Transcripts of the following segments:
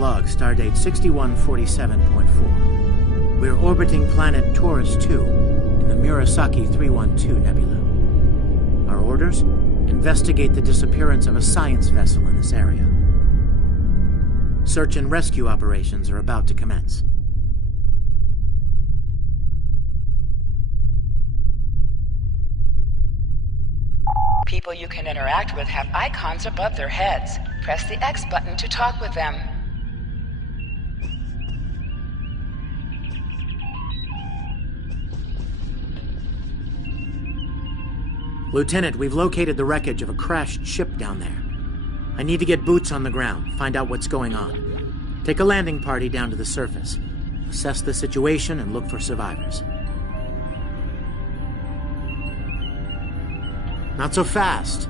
log, stardate 6147.4. We're orbiting planet Taurus 2 in the Murasaki 312 nebula. Our orders? Investigate the disappearance of a science vessel in this area. Search and rescue operations are about to commence. People you can interact with have icons above their heads. Press the X button to talk with them. Lieutenant, we've located the wreckage of a crashed ship down there. I need to get boots on the ground, find out what's going on. Take a landing party down to the surface. Assess the situation and look for survivors. Not so fast.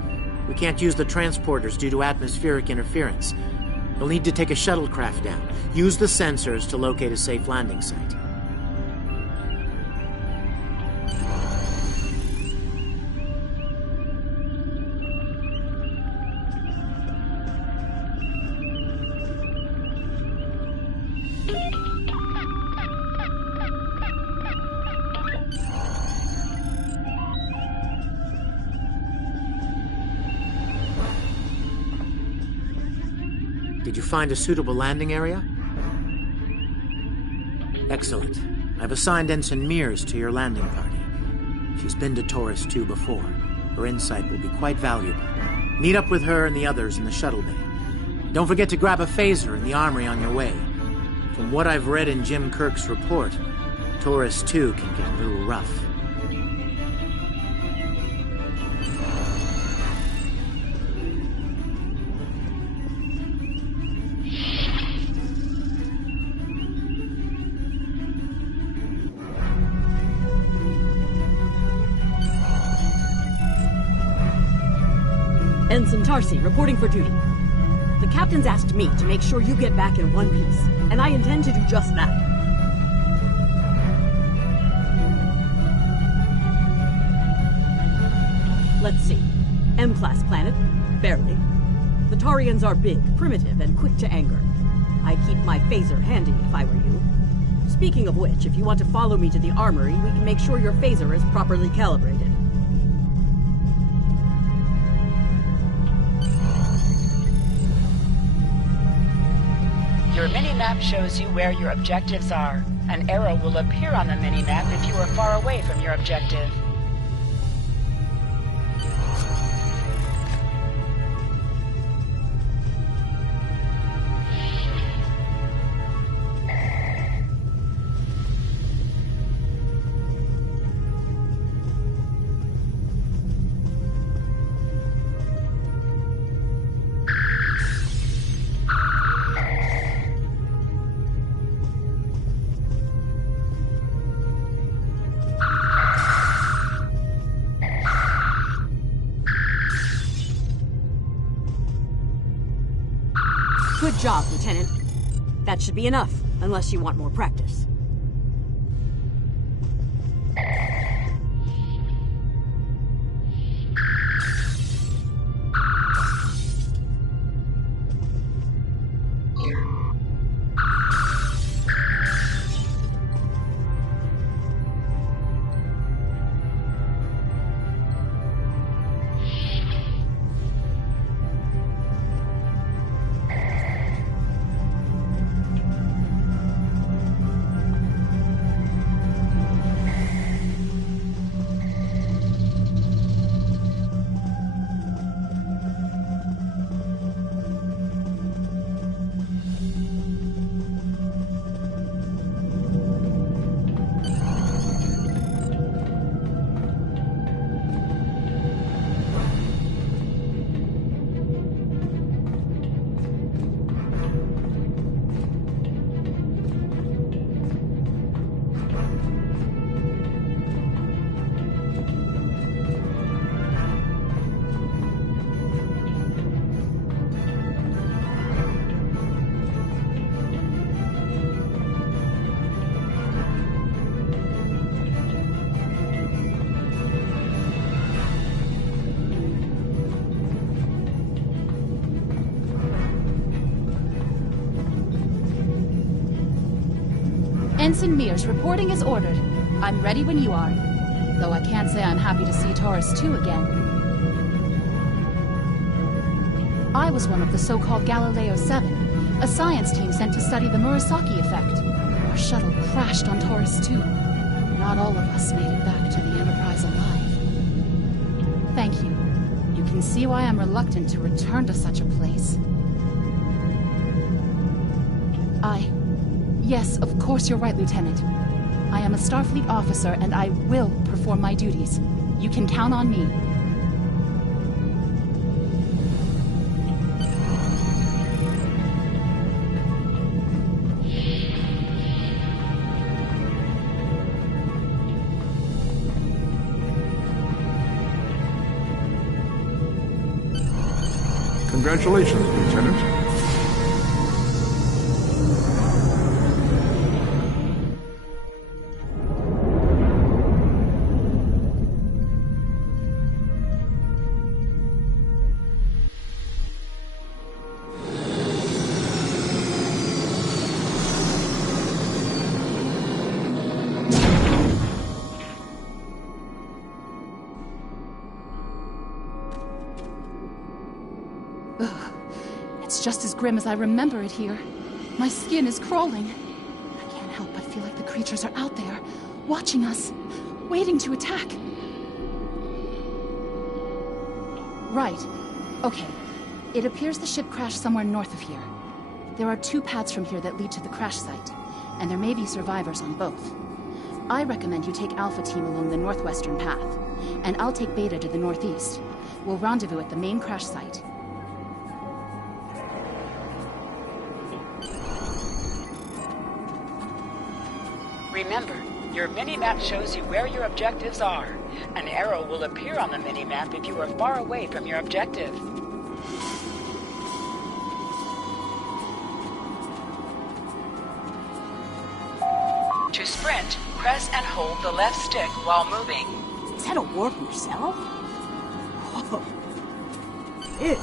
We can't use the transporters due to atmospheric interference. You'll need to take a shuttlecraft down. Use the sensors to locate a safe landing site. Did you find a suitable landing area? Excellent. I've assigned Ensign Mears to your landing party. She's been to Taurus 2 before. Her insight will be quite valuable. Meet up with her and the others in the shuttle bay. Don't forget to grab a phaser in the armory on your way. From what I've read in Jim Kirk's report, Taurus 2 can get a little rough. Ensign Tarsi, reporting for duty. The captain's asked me to make sure you get back in one piece, and I intend to do just that. Let's see. M-class planet? Barely. The Tarians are big, primitive, and quick to anger. I'd keep my phaser handy if I were you. Speaking of which, if you want to follow me to the armory, we can make sure your phaser is properly calibrated. Your mini-map shows you where your objectives are. An arrow will appear on the mini-map if you are far away from your objective. Good job, Lieutenant. That should be enough, unless you want more practice. Ensign Mears, reporting as ordered. I'm ready when you are. Though I can't say I'm happy to see Taurus 2 again. I was one of the so-called Galileo 7, a science team sent to study the Murasaki effect. Our shuttle crashed on Taurus 2. Not all of us made it back to the Enterprise alive. Thank you. You can see why I'm reluctant to return to such a place. Yes, of course you're right, Lieutenant. I am a Starfleet officer, and I will perform my duties. You can count on me. Congratulations, Lieutenant. It's just as grim as I remember it here. My skin is crawling. I can't help but feel like the creatures are out there, watching us, waiting to attack. Right. Okay. It appears the ship crashed somewhere north of here. There are 2 paths from here that lead to the crash site, and there may be survivors on both. I recommend you take Alpha Team along the northwestern path, and I'll take Beta to the northeast. We'll rendezvous at the main crash site. Remember, your mini-map shows you where your objectives are. An arrow will appear on the mini-map if you are far away from your objective. To sprint, press and hold the left stick while moving. Is that a warp yourself? Whoa. Ew.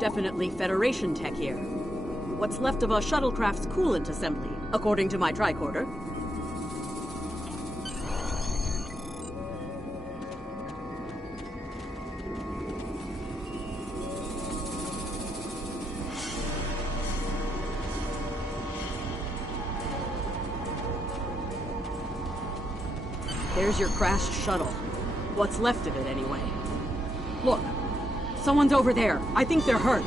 Definitely Federation tech here. What's left of a shuttlecraft's coolant assembly, according to my tricorder. There's your crashed shuttle. What's left of it, anyway. Look. Someone's over there. I think they're hurt.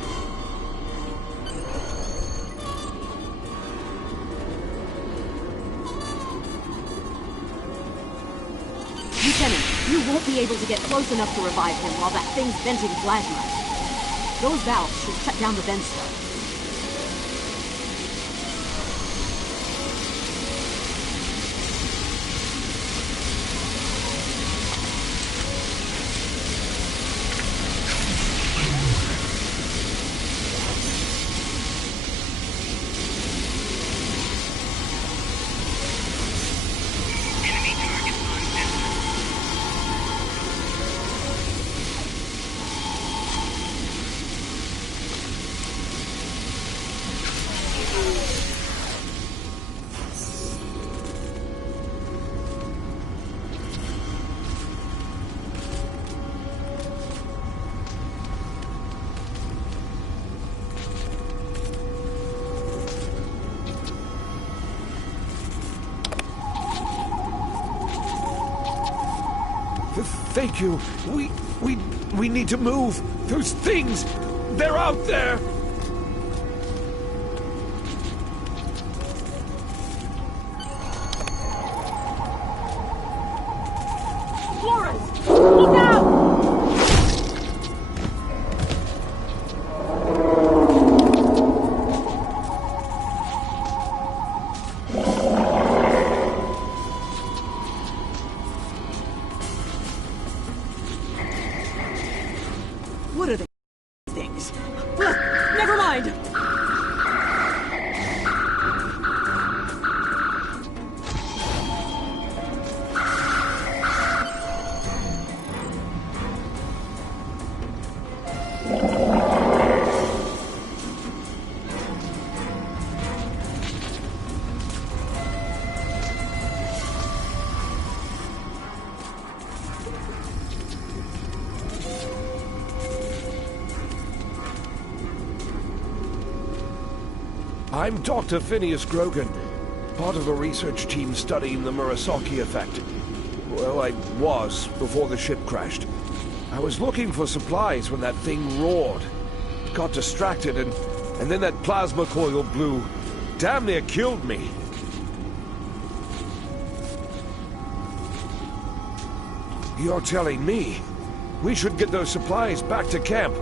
Lieutenant, you won't be able to get close enough to revive him while that thing's venting plasma. Those valves should shut down the vents, though. Thank you. We need to move. Those things, they're out there. Flores! Look out! What are the things? No! I'm Dr. Phineas Grogan, part of a research team studying the Murasaki effect. Well, I was, before the ship crashed. I was looking for supplies when that thing roared. Got distracted, and then that plasma coil blew. Damn near killed me. You're telling me we should get those supplies back to camp?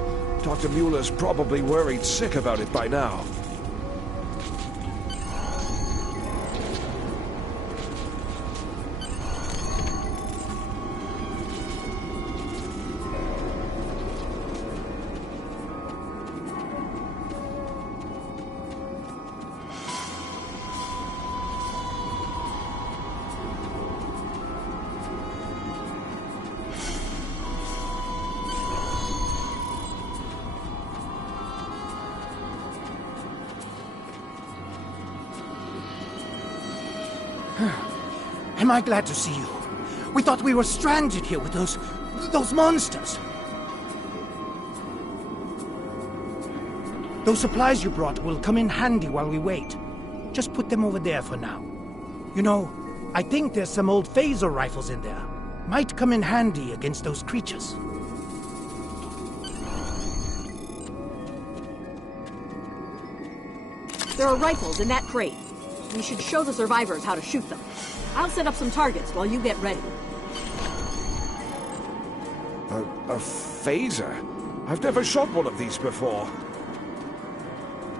Dr. Mueller's probably worried sick about it by now. Am I glad to see you? We thought we were stranded here with those monsters. Those supplies you brought will come in handy while we wait. Just put them over there for now. You know, I think there's some old phaser rifles in there. Might come in handy against those creatures. There are rifles in that crate. We should show the survivors how to shoot them. I'll set up some targets while you get ready. A phaser? I've never shot one of these before.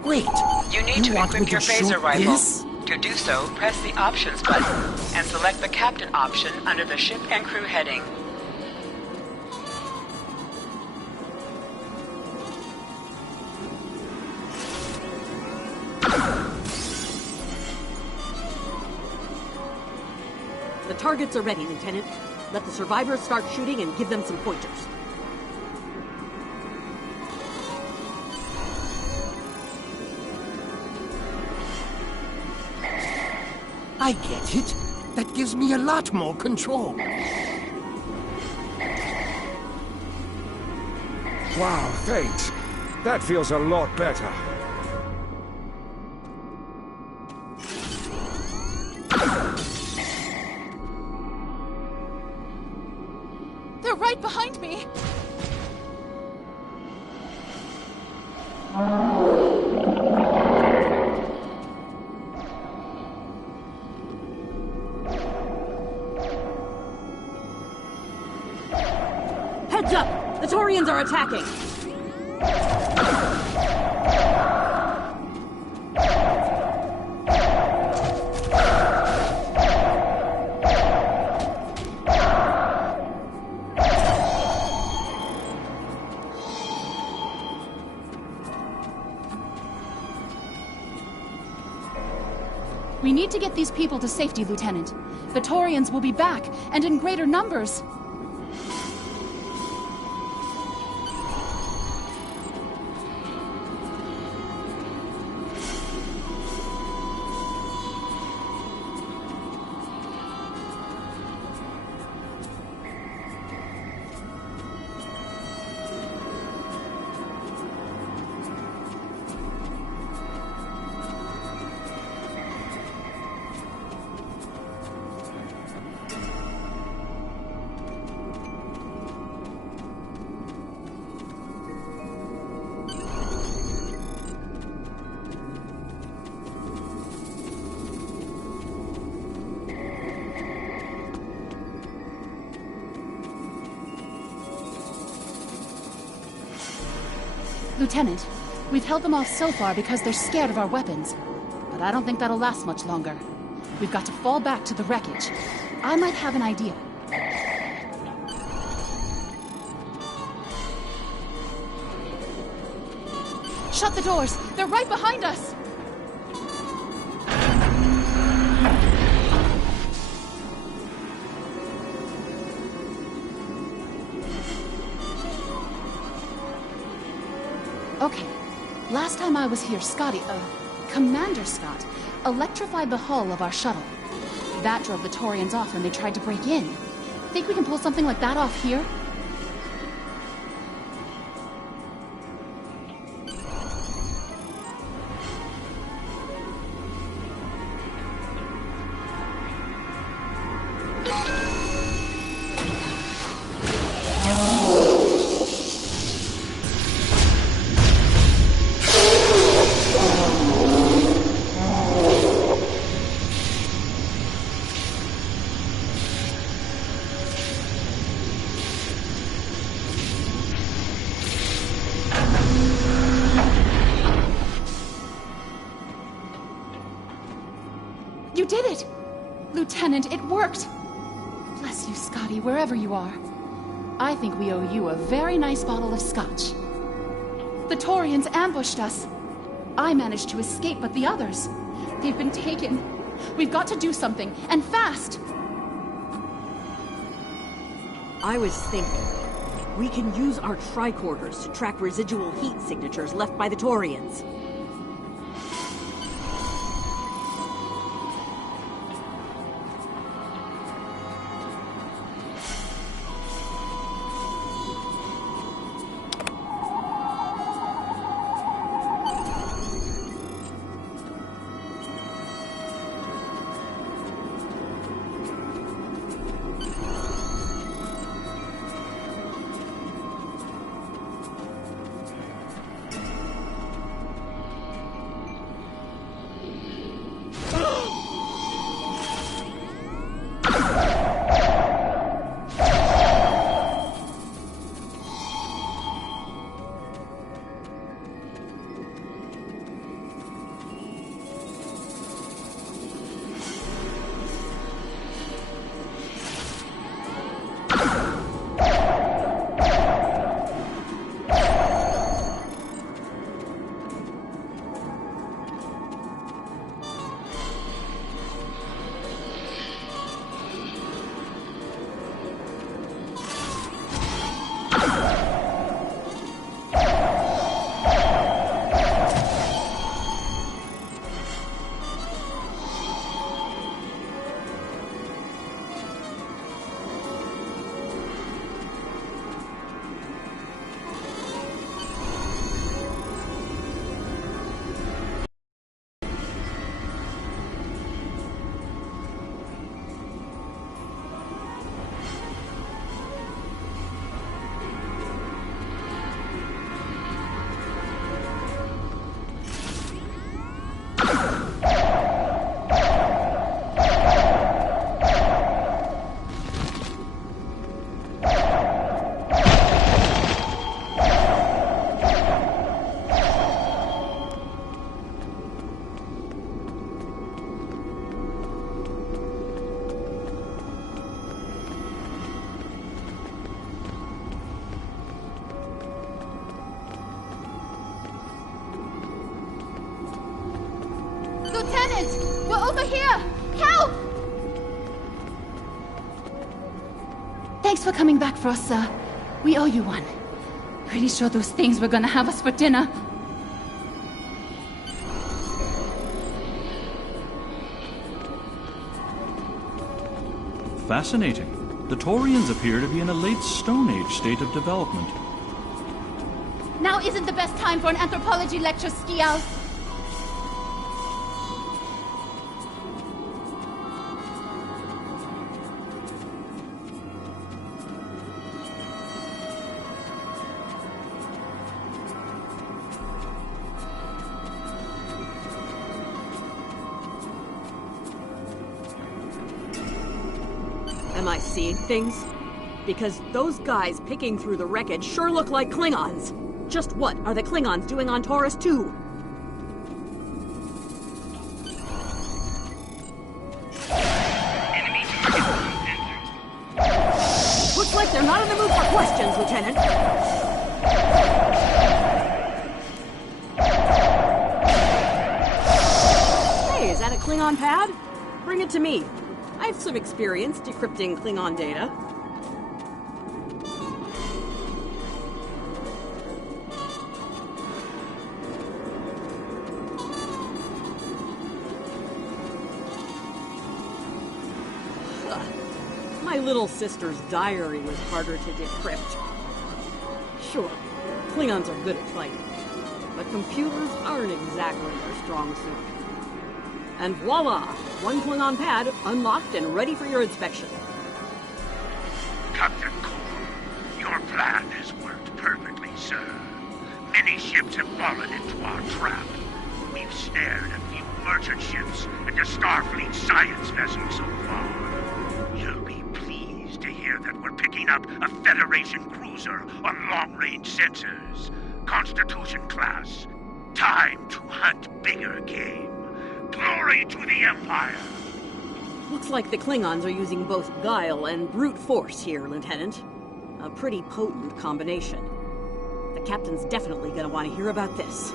Wait, You need to want me equip your to phaser shoot rifle. this? To do so, press the Options button and select the Captain option under the Ship and Crew heading. The targets are ready, Lieutenant. Let the survivors start shooting and give them some pointers. I get it. That gives me a lot more control. Wow, thanks. That feels a lot better. They're right behind me! Heads up! The Taurians are attacking! We need to get these people to safety, Lieutenant. The Taurians will be back, and in greater numbers. Lieutenant, we've held them off so far because they're scared of our weapons. But I don't think that'll last much longer. We've got to fall back to the wreckage. I might have an idea. Shut the doors! They're right behind us! Okay. Last time I was here, Commander Scott, electrified the hull of our shuttle. That drove the Taurians off when they tried to break in. Think we can pull something like that off here? did it! Lieutenant, it worked! Bless you, Scotty, wherever you are. I think we owe you a very nice bottle of scotch. The Taurians ambushed us. I managed to escape, but the others... they've been taken. We've got to do something, and fast! I was thinking, we can use our tricorders to track residual heat signatures left by the Taurians. Lieutenant! We're over here! Help! Thanks for coming back for us, sir. We owe you one. Pretty sure those things were gonna have us for dinner. Fascinating. The Taurians appear to be in a late Stone Age state of development. Now isn't the best time for an anthropology lecture, Skials. Am I seeing things? Because those guys picking through the wreckage sure look like Klingons. Just what are the Klingons doing on Taurus 2? Enemy target. Looks like they're not in the mood for questions, Lieutenant. Hey, is that a Klingon pad? Bring it to me. I have some experience decrypting Klingon data. My little sister's diary was harder to decrypt. Sure, Klingons are good at fighting, but computers aren't exactly their strong suit. And voila! One Klingon pad unlocked and ready for your inspection. Captain Cole, your plan has worked perfectly, sir. Many ships have fallen into our trap. We've snared a few merchant ships and a Starfleet science vessel so far. You'll be pleased to hear that we're picking up a Federation cruiser on long-range sensors. Constitution class. Time to hunt bigger game. Glory to the Empire! Looks like the Klingons are using both guile and brute force here, Lieutenant. A pretty potent combination. The captain's definitely gonna want to hear about this.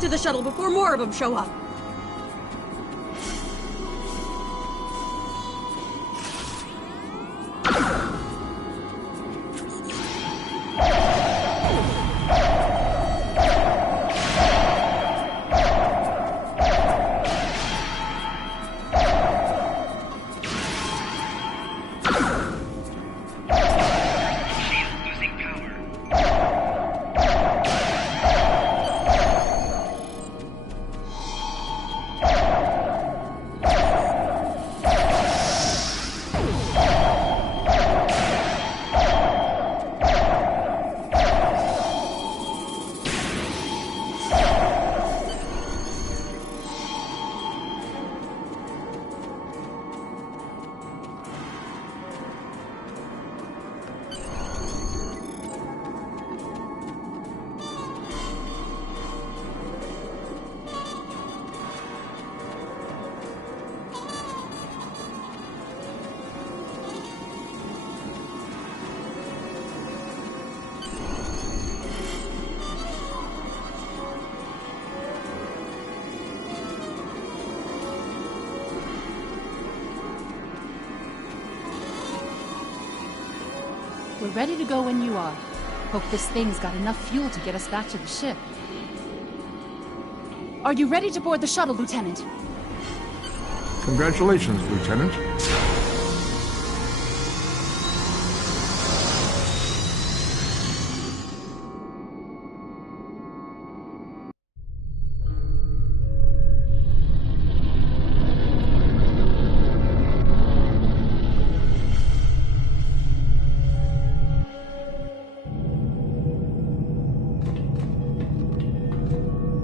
To the shuttle before more of them show up. We're ready to go when you are. Hope this thing's got enough fuel to get us back to the ship. Are you ready to board the shuttle, Lieutenant? Congratulations, Lieutenant.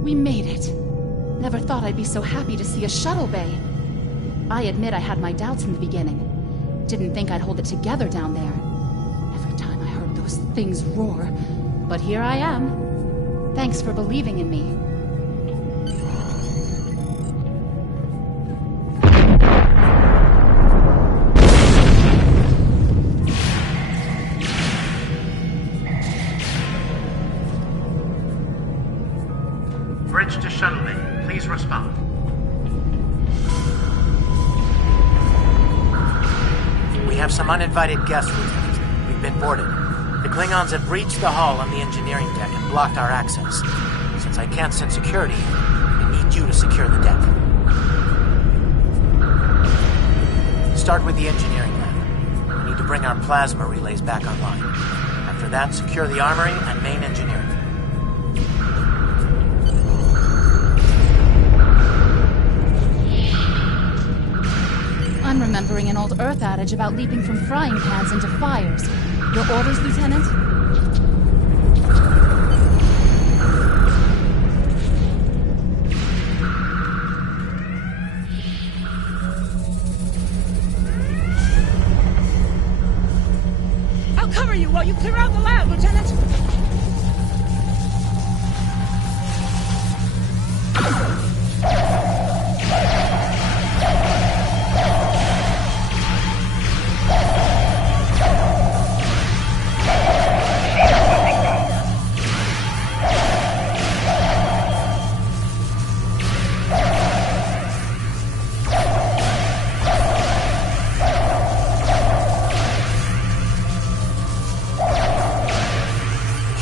We made it. Never thought I'd be so happy to see a shuttle bay. I admit I had my doubts in the beginning. Didn't think I'd hold it together down there. Every time I heard those things roar. But here I am. Thanks for believing in me. Bridge to shuttle bay. Please respond. We have some uninvited guests, Lieutenant. We've been boarded. The Klingons have breached the hull on the engineering deck and blocked our access. Since I can't send security, I need you to secure the deck. Start with the engineering lab. We need to bring our plasma relays back online. After that, secure the armory and main engineering. I'm remembering an old Earth adage about leaping from frying pans into fires. Your orders, Lieutenant? I'll cover you while you clear out the lab, Lieutenant!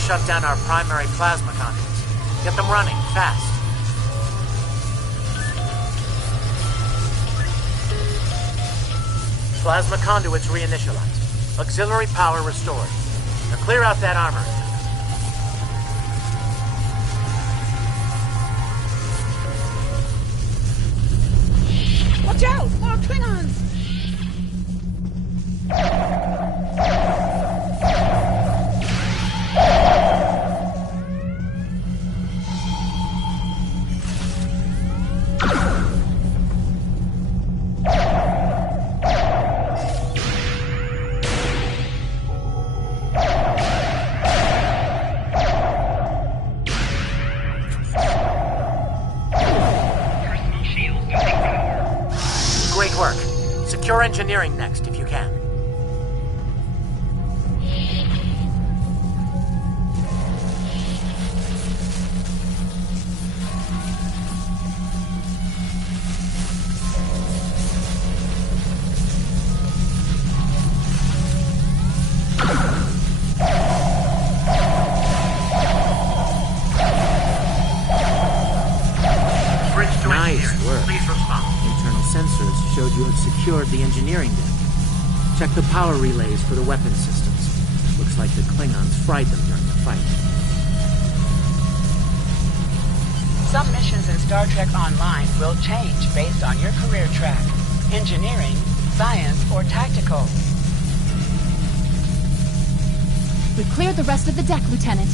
Shut down our primary plasma conduits. Get them running, fast. Plasma conduits reinitialized. Auxiliary power restored. Now clear out that armory. Watch out! More Klingons! Great work. Secure engineering next, if you can. Nice work. Please respond. Internal sensors showed you have secured the engineering deck. Check the power relays for the weapon systems. Looks like the Klingons fried them during the fight. Some missions in Star Trek Online will change based on your career track. Engineering, science, or tactical. We've cleared the rest of the deck, Lieutenant.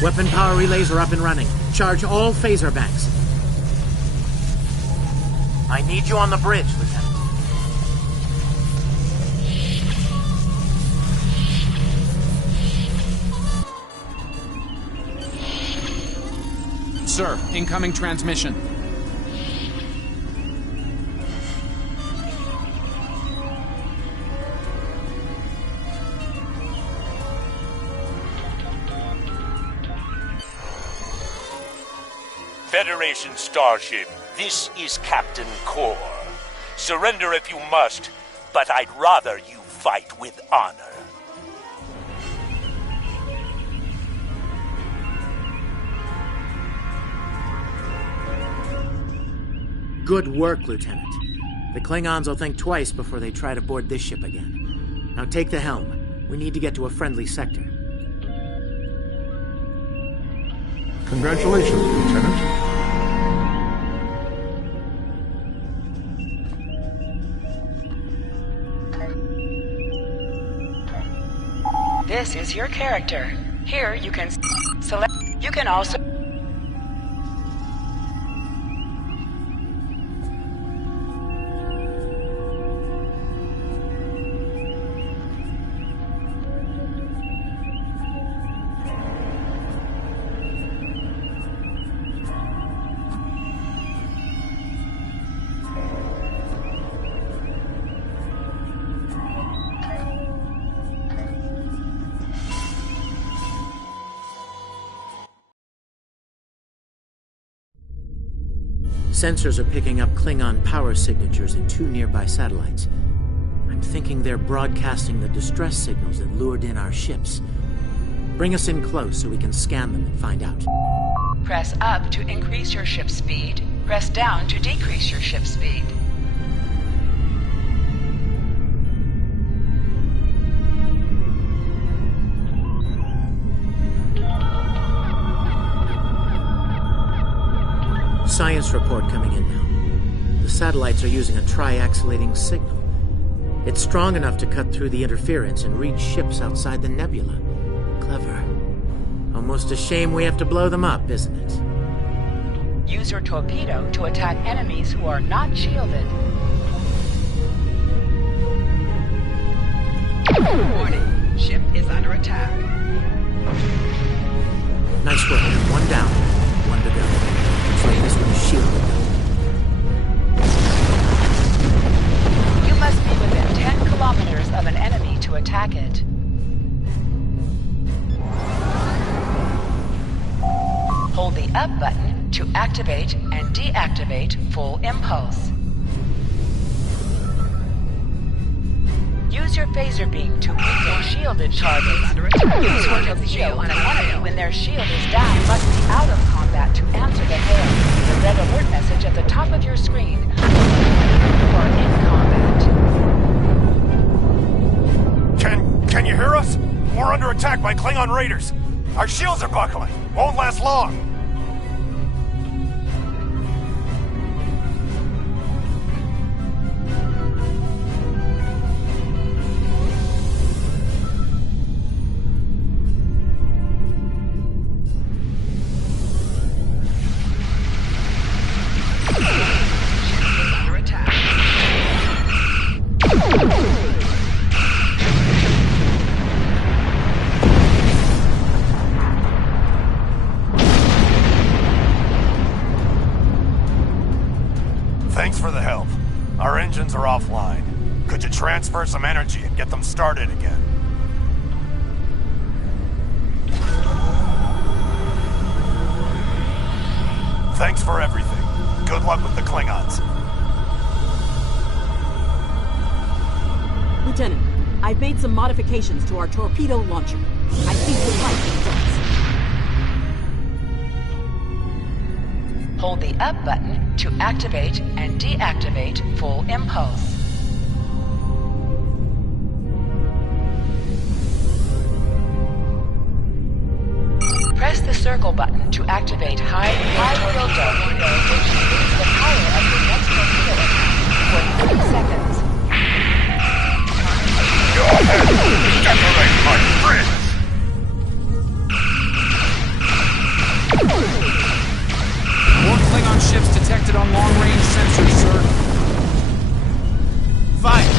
Weapon power relays are up and running. Charge all phaser banks. I need you on the bridge, Lieutenant. Sir, incoming transmission. Federation starship, this is Captain Core. Surrender if you must, but I'd rather you fight with honor. Good work, Lieutenant. The Klingons will think twice before they try to board this ship again. Now take the helm. We need to get to a friendly sector. Congratulations, Lieutenant. This is your character. Here you can select. You can also. Sensors are picking up Klingon power signatures in 2 nearby satellites. I'm thinking they're broadcasting the distress signals that lured in our ships. Bring us in close so we can scan them and find out. Press up to increase your ship speed. Press down to decrease your ship speed. Science report coming in now. The satellites are using a triaxilating signal. It's strong enough to cut through the interference and reach ships outside the nebula. Clever. Almost a shame we have to blow them up, isn't it? Use your torpedo to attack enemies who are not shielded. Warning. Ship is under attack. Nice work. 1 down. 1 to go. Looks like this one's shielded. You must be within 10 kilometers of an enemy to attack it. Hold the up button to activate and deactivate full impulse. Use use your phaser beam to weaken shielded targets. Use your torpedo on an enemy when their shield is down. You must be out of combat to answer the hail. The red alert message at the top of your screen. You are in combat. Can you hear us? We're under attack by Klingon raiders. Our shields are buckling. Won't last long. Thanks for the help. Our engines are offline. Could you transfer some energy and get them started again? Thanks for everything. Good luck with the Klingons. Lieutenant, I've made some modifications to our torpedo launcher. I think you'll like the results. Hold the up button to activate and deactivate full impulse. Press the circle button to activate high torpedo, which increases the power of your next torpedo attack for 3 seconds. Go ahead! Decorate my friends! More Klingon ships detected on long-range sensors, sir. Fire!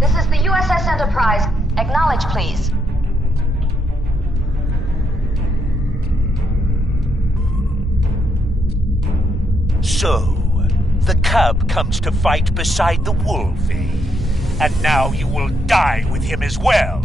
This is the USS Enterprise. Acknowledge, please. So, the cub comes to fight beside the wolf, eh? And now you will die with him as well.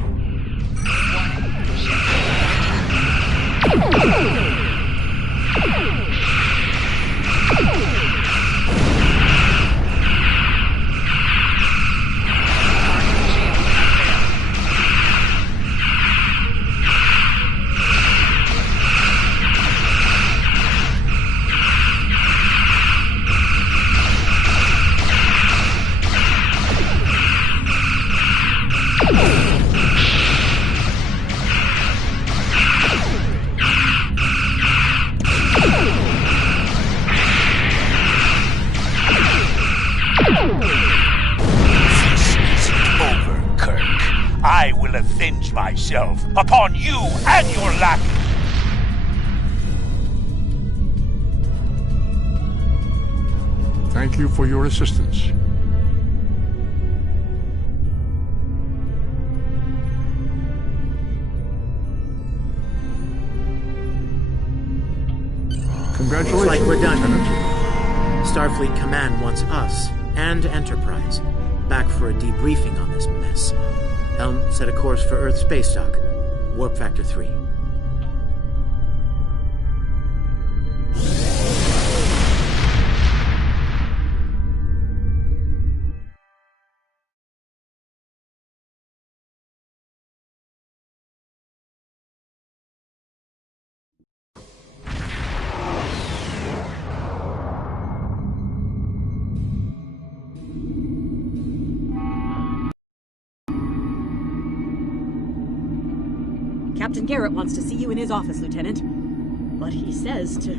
I will avenge myself upon you and your lackey. Thank you for your assistance. Congratulations, Looks like we're done. Lieutenant. Starfleet Command wants us and Enterprise back for a debriefing on this mess. Helm, set a course for Earth space dock. Warp factor 3. Captain Garrett wants to see you in his office, Lieutenant. But he says to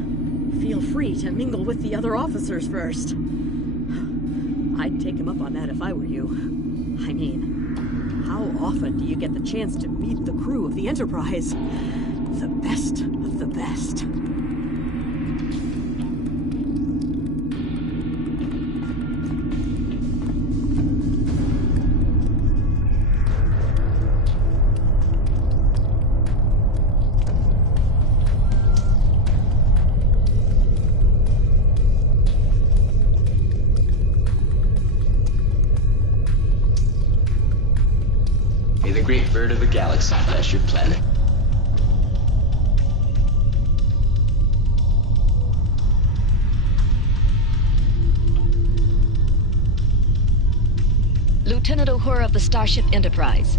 feel free to mingle with the other officers first. I'd take him up on that if I were you. I mean, how often do you get the chance to meet the crew of the Enterprise? The best of the best. May the great bird of the galaxy bless your planet. Lieutenant Uhura of the Starship Enterprise.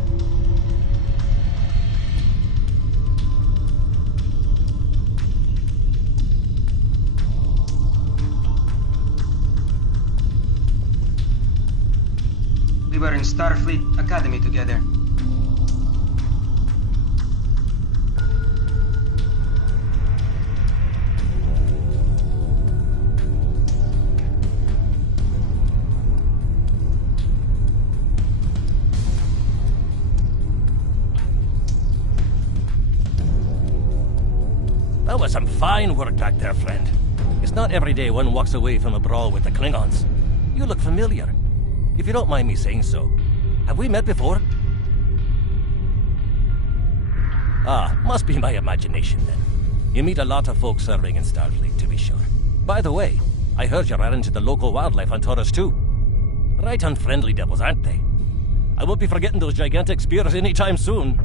We were in Starfleet Academy together. That was some fine work back there, friend. It's not every day one walks away from a brawl with the Klingons. You look familiar. If you don't mind me saying so, have we met before? Ah, must be my imagination then. You meet a lot of folks serving in Starfleet, to be sure. By the way, I heard you ran into the local wildlife on Taurus too. Right unfriendly devils, aren't they? I won't be forgetting those gigantic spears anytime soon.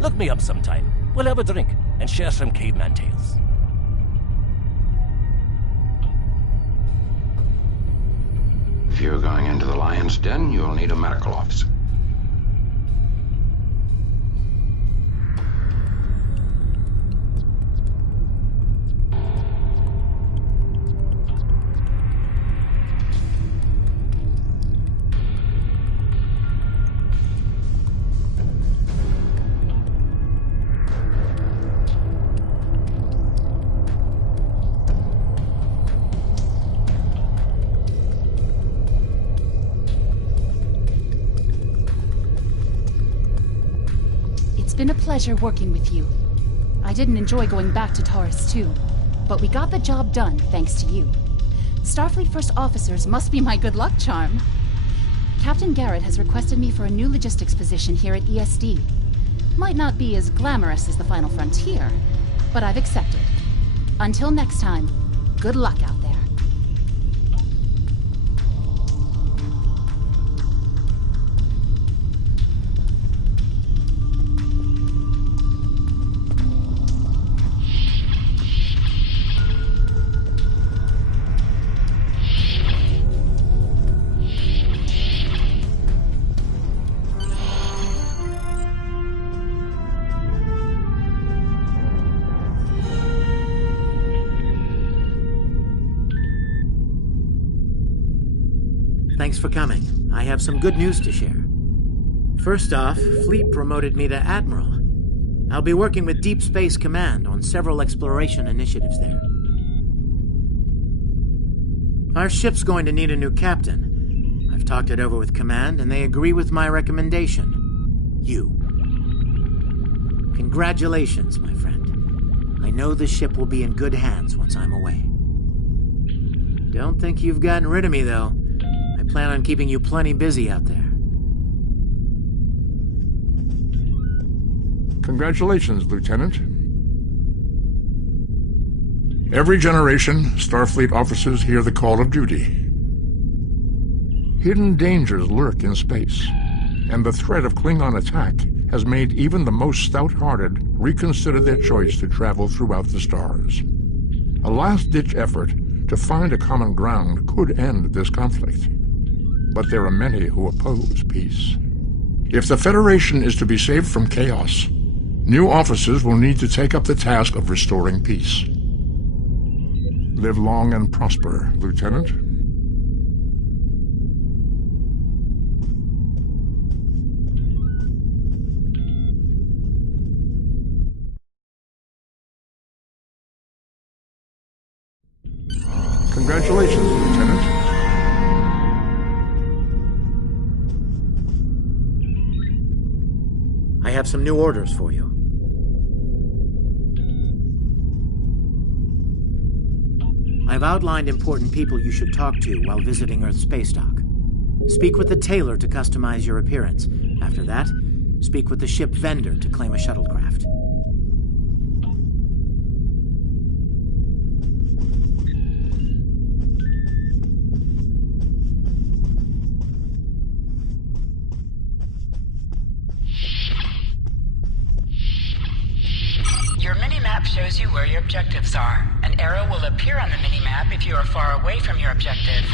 Look me up sometime. We'll have a drink and share some caveman tales. If you're going into the lion's den, you'll need a medical officer. It's been a pleasure working with you. I didn't enjoy going back to Taurus 2, but we got the job done thanks to you. Starfleet First Officers must be my good luck charm. Captain Garrett has requested me for a new logistics position here at ESD. Might not be as glamorous as the Final Frontier, but I've accepted. Until next time, good luck out there. Thanks for coming. I have some good news to share. First off, Fleet promoted me to Admiral. I'll be working with Deep Space Command on several exploration initiatives there. Our ship's going to need a new captain. I've talked it over with Command, and they agree with my recommendation. You. Congratulations, my friend. I know the ship will be in good hands once I'm away. Don't think you've gotten rid of me, though. I plan on keeping you plenty busy out there. Congratulations, Lieutenant. Every generation, Starfleet officers hear the call of duty. Hidden dangers lurk in space, and the threat of Klingon attack has made even the most stout-hearted reconsider their choice to travel throughout the stars. A last-ditch effort to find a common ground could end this conflict. But there are many who oppose peace. If the Federation is to be saved from chaos, new officers will need to take up the task of restoring peace. Live long and prosper, Lieutenant. have some new orders for you. I've outlined important people you should talk to while visiting Earth Space Dock. Speak with the tailor to customize your appearance. After that, speak with the ship vendor to claim a shuttlecraft. Your mini-map shows you where your objectives are. An arrow will appear on the mini-map if you are far away from your objective.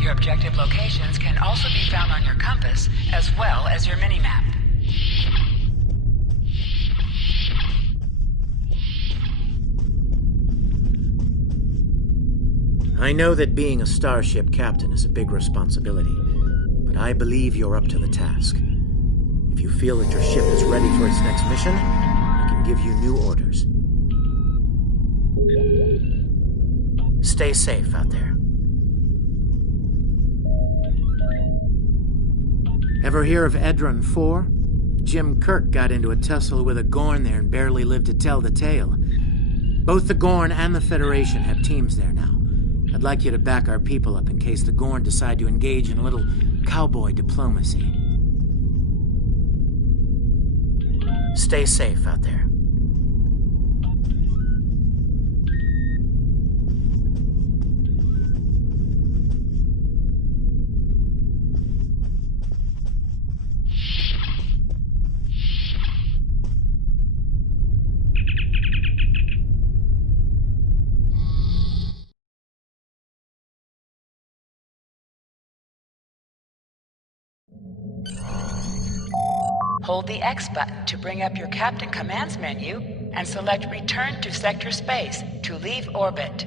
Your objective locations can also be found on your compass, as well as your mini-map. I know that being a starship captain is a big responsibility, but I believe you're up to the task. If you feel that your ship is ready for its next mission, I can give you new orders. Stay safe out there. Ever hear of Edron 4? Jim Kirk got into a tussle with a Gorn there and barely lived to tell the tale. Both the Gorn and the Federation have teams there now. I'd like you to back our people up in case the Gorn decide to engage in a little cowboy diplomacy. Stay safe out there. Hold the X button to bring up your Captain Commands menu and select Return to Sector Space to leave orbit.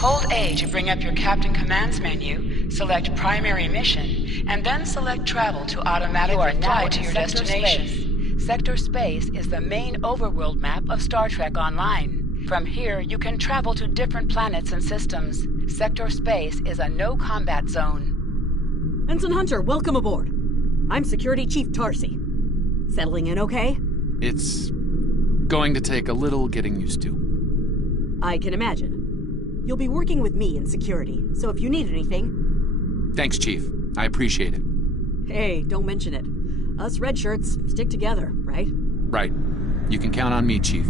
Hold A to bring up your Captain Commands menu, select Primary Mission, and then select Travel to automatically fly to your destination. Sector Space is the main overworld map of Star Trek Online. From here, you can travel to different planets and systems. Sector Space is a no-combat zone. Ensign Hunter, welcome aboard. I'm Security Chief Tarsi. Settling in okay? It's going to take a little getting used to. I can imagine. You'll be working with me in security, so if you need anything... Thanks, Chief. I appreciate it. Hey, don't mention it. Us red shirts stick together, right? Right. You can count on me, Chief.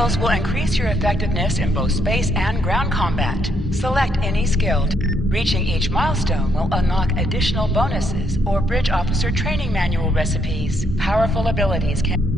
skills will increase your effectiveness in both space and ground combat. Select any skill. Reaching each milestone will unlock additional bonuses or bridge officer training manual recipes. Powerful abilities can